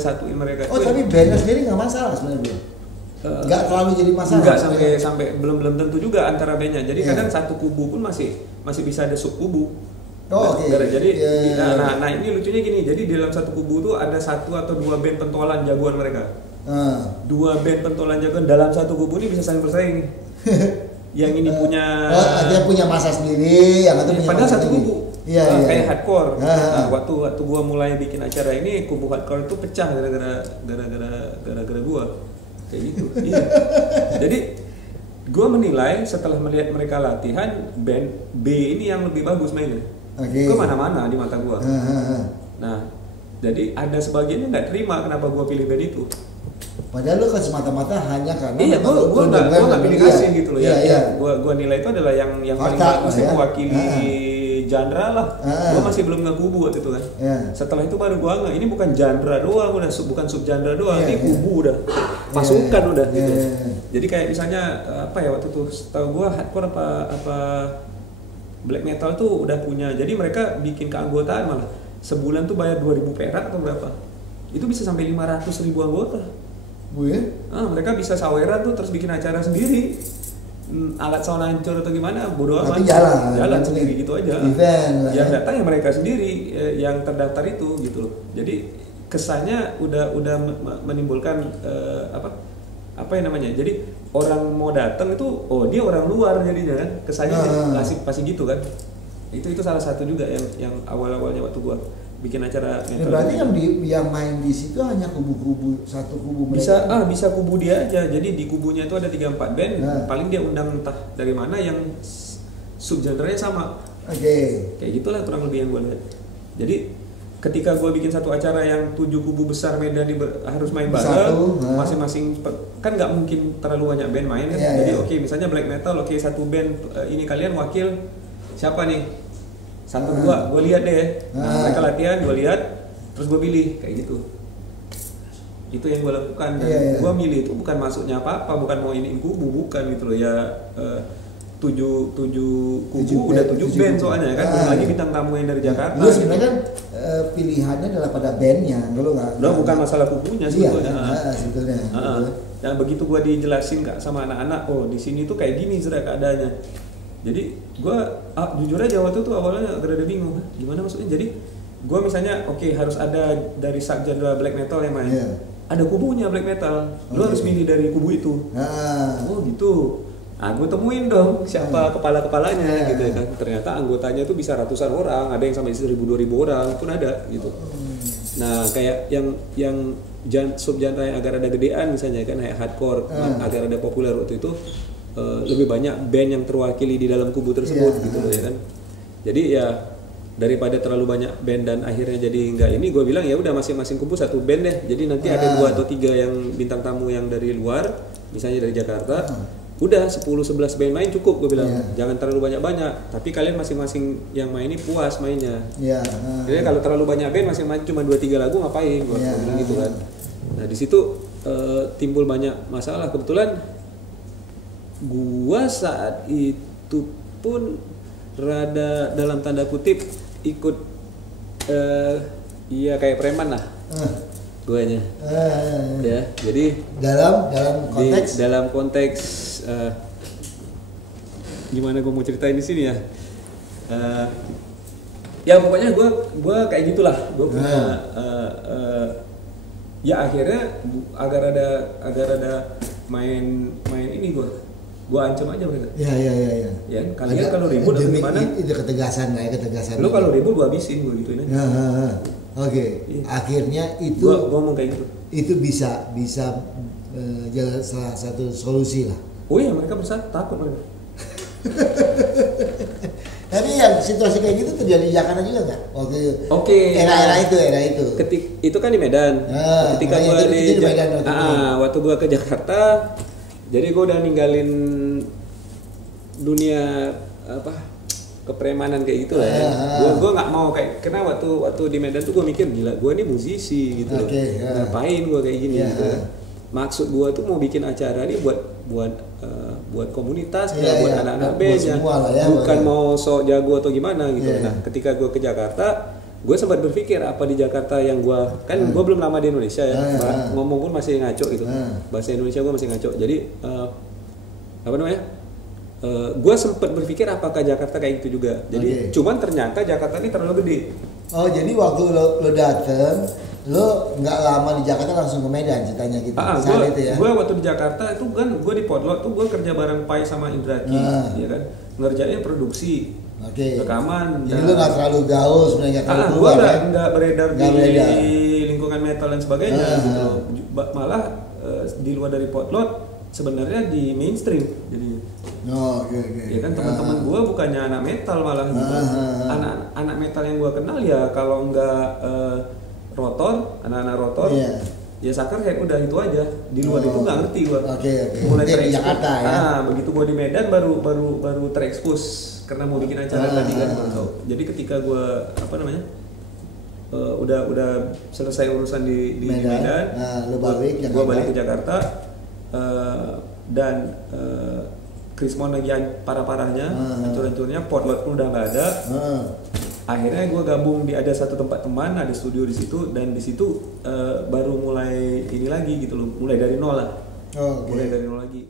satuin mereka. Oh, tapi bandnya sendiri nggak masalah sebenarnya. Nggak terlalu jadi masalah. Nggak sampai belum tentu juga antara bandnya. Jadi kadang satu kubu pun masih bisa ada sub kubu. Oh, oke. Jadi nah ini lucunya gini. Jadi di dalam satu kubu tuh ada satu atau dua band pentolan jagoan mereka. Dua band pentolan jagoan dalam satu kubu ini bisa saling bersaing. Yang ini punya dia punya masa sendiri, yang itu punya padahal masa satu sendiri. kubu. Iya. Kayak hardcore. Nah, waktu gua mulai bikin acara ini, kubu hardcore itu pecah gara-gara gua. Kayak gitu. Iya. Jadi gua menilai setelah melihat mereka latihan, band B ini yang lebih bagus mainnya. Ke mana-mana di mata gua. Nah, jadi ada sebagian yang nggak terima kenapa gua pilih band itu. Padahal lu kan semata-mata hanya karena gua nggak pilih kasih gitu loh ya. Gua nilai itu adalah yang paling bagus ya, mewakili genre lah. Gua masih belum ngekubu waktu itu kan. Setelah itu baru gua nggak, ini bukan genre doang, bukan sub genre doang, ini kubu udah, pasukan udah gitu. Jadi kayak misalnya apa ya waktu itu, setahu gua hardcore apa black metal tuh udah punya. Jadi mereka bikin keanggotaan malah sebulan tuh bayar 2.000 perak atau berapa? Itu bisa sampai 500.000 anggota. Mereka bisa saweran tuh terus bikin acara sendiri. Alat sound hancur atau gimana, bodo amat. Jalan sendiri gitu aja. Event, yang datang ya mereka sendiri yang terdaftar itu gitu loh. Jadi kesannya udah menimbulkan apa yang namanya. Jadi orang mau datang itu dia orang luar jadinya kan. Kesannya pasti gitu kan. Itu salah satu juga yang awal-awalnya waktu gua bikin acara metal. Berarti yang main di situ hanya kubu-kubu, satu kubu mereka. Bisa kubu dia aja. Jadi di kubunya itu ada 3-4 band. Paling dia undang entah dari mana yang subgenrenya sama. Kayak gitulah kurang lebih yang gue lihat. Jadi ketika gue bikin satu acara yang 7 kubu besar Medan harus main bareng, masing-masing kan nggak mungkin terlalu banyak band main kan. Jadi misalnya black metal, satu band ini kalian wakil siapa nih? 1-2, gue lihat deh. Mereka latihan, gue lihat, terus gue pilih kayak gitu. Itu yang gue lakukan. Gue milih itu bukan maksudnya apa-apa, bukan mau iniin kubu, bukan gitu loh ya. 7 kubu udah 7 band soalnya kan. Belum lagi bintang tamu yang dari Jakarta. Lu sebenarnya kan pilihannya adalah pada bandnya, lu nggak. Bukan masalah kubunya sebetulnya. Sebetulnya. Dan begitu gue dijelasin kak sama anak-anak, di sini tuh kayak gini sudah keadaannya. Jadi gue jujur aja waktu itu awalnya agak bingung, gimana maksudnya. Jadi gue misalnya harus ada dari subgenre black metal yang main, ada kubunya black metal, lu harus milih dari kubu itu. Gitu. Gue temuin dong siapa kepala-kepalanya gitu kan. Ternyata anggotanya tuh bisa ratusan orang, ada yang sampai 1.000-2.000 orang pun ada gitu. Nah kayak yang subgenre yang agak ada gedean misalnya kan, kayak hardcore agak ada populer waktu itu. Lebih banyak band yang terwakili di dalam kubu tersebut gitu loh ya kan. Jadi ya daripada terlalu banyak band dan akhirnya jadi enggak ini, gue bilang ya udah masing-masing kubu satu band deh. Jadi nanti ada 2 atau 3 yang bintang tamu yang dari luar, misalnya dari Jakarta. Udah 10-11 band main cukup, gue bilang. Jangan terlalu banyak-banyak, tapi kalian masing-masing yang main ini puas mainnya. Jadi kalau terlalu banyak band masing-masing cuma 2-3 lagu ngapain, gue bilang gitu kan. Nah di situ timbul banyak masalah. Kebetulan gua saat itu pun rada dalam tanda kutip ikut kayak preman lah guanya. Ya, jadi dalam konteks gimana gua mau ceritain di sini ya. Ya pokoknya gua kayak gitulah. Gua punya ya akhirnya agar ada main ini gua ancam aja mereka. Ya, kalian kalau ribut atau gimana? Itu ketegasan. Lu kalau ribut gua habisin, gua gituin aja. Akhirnya itu gua ngomong kayak gitu. Itu bisa jalan salah satu solusi lah. Mereka takut mereka. Tapi yang situasi kayak gitu terjadi di Jakarta juga nggak? Era itu. Itu kan di Medan. Ketika gua di Medan waktu gua ke Jakarta. Jadi gue udah ninggalin dunia kepremanan kayak gitu lah ya. Gue nggak mau karena waktu di Medan tuh gue mikir gila, gue ini musisi gitu. Ngapain gue kayak gini gitu. Maksud gue tuh mau bikin acara ini buat komunitas, buat anak-anak bandnya, bukan mau sok jago atau gimana gitu. Nah ketika gue ke Jakarta, gue sempat berpikir apa di Jakarta yang gue kan gue belum lama di Indonesia ya, ngomong pun masih ngaco gitu, bahasa Indonesia gue masih ngaco. Jadi apa namanya? Gue sempat berpikir apakah Jakarta kayak gitu juga. Jadi cuman ternyata Jakarta ini terlalu gede. Oh jadi waktu lo dateng, lo nggak lama di Jakarta langsung ke Medan ceritanya gitu. Gue waktu di Jakarta itu kan gue di Potlot tuh gue kerja bareng Pai sama Indraki, ya kan, ngerjain produksi. Rekaman. Jadi lu nggak terlalu gaul sebenarnya kalau keluar kan? Nggak beredar di lingkungan metal dan sebagainya gitu. Malah di luar dari Potlot sebenarnya di mainstream jadi. Ya kan teman-teman gue bukannya anak metal malah gitu. Anak metal yang gue kenal ya kalau nggak rotor, anak-anak rotor. Ya Suckerhead udah itu aja. Di luar itu nggak ngerti gue. Mulai di Jakarta ya. Begitu gue di Medan baru terekspos karena mau bikin acara tadi kan baru tahu. Jadi ketika gue apa namanya udah selesai urusan di Medan, gue balik ke Jakarta dan Krismon lagi parah-parahnya, hancur-hancurnya, Potlot pun udah nggak ada. Akhirnya gue gabung di ada satu tempat teman, ada studio di situ dan di situ baru mulai ini lagi gitu loh, mulai dari nol lah, mulai dari nol lagi.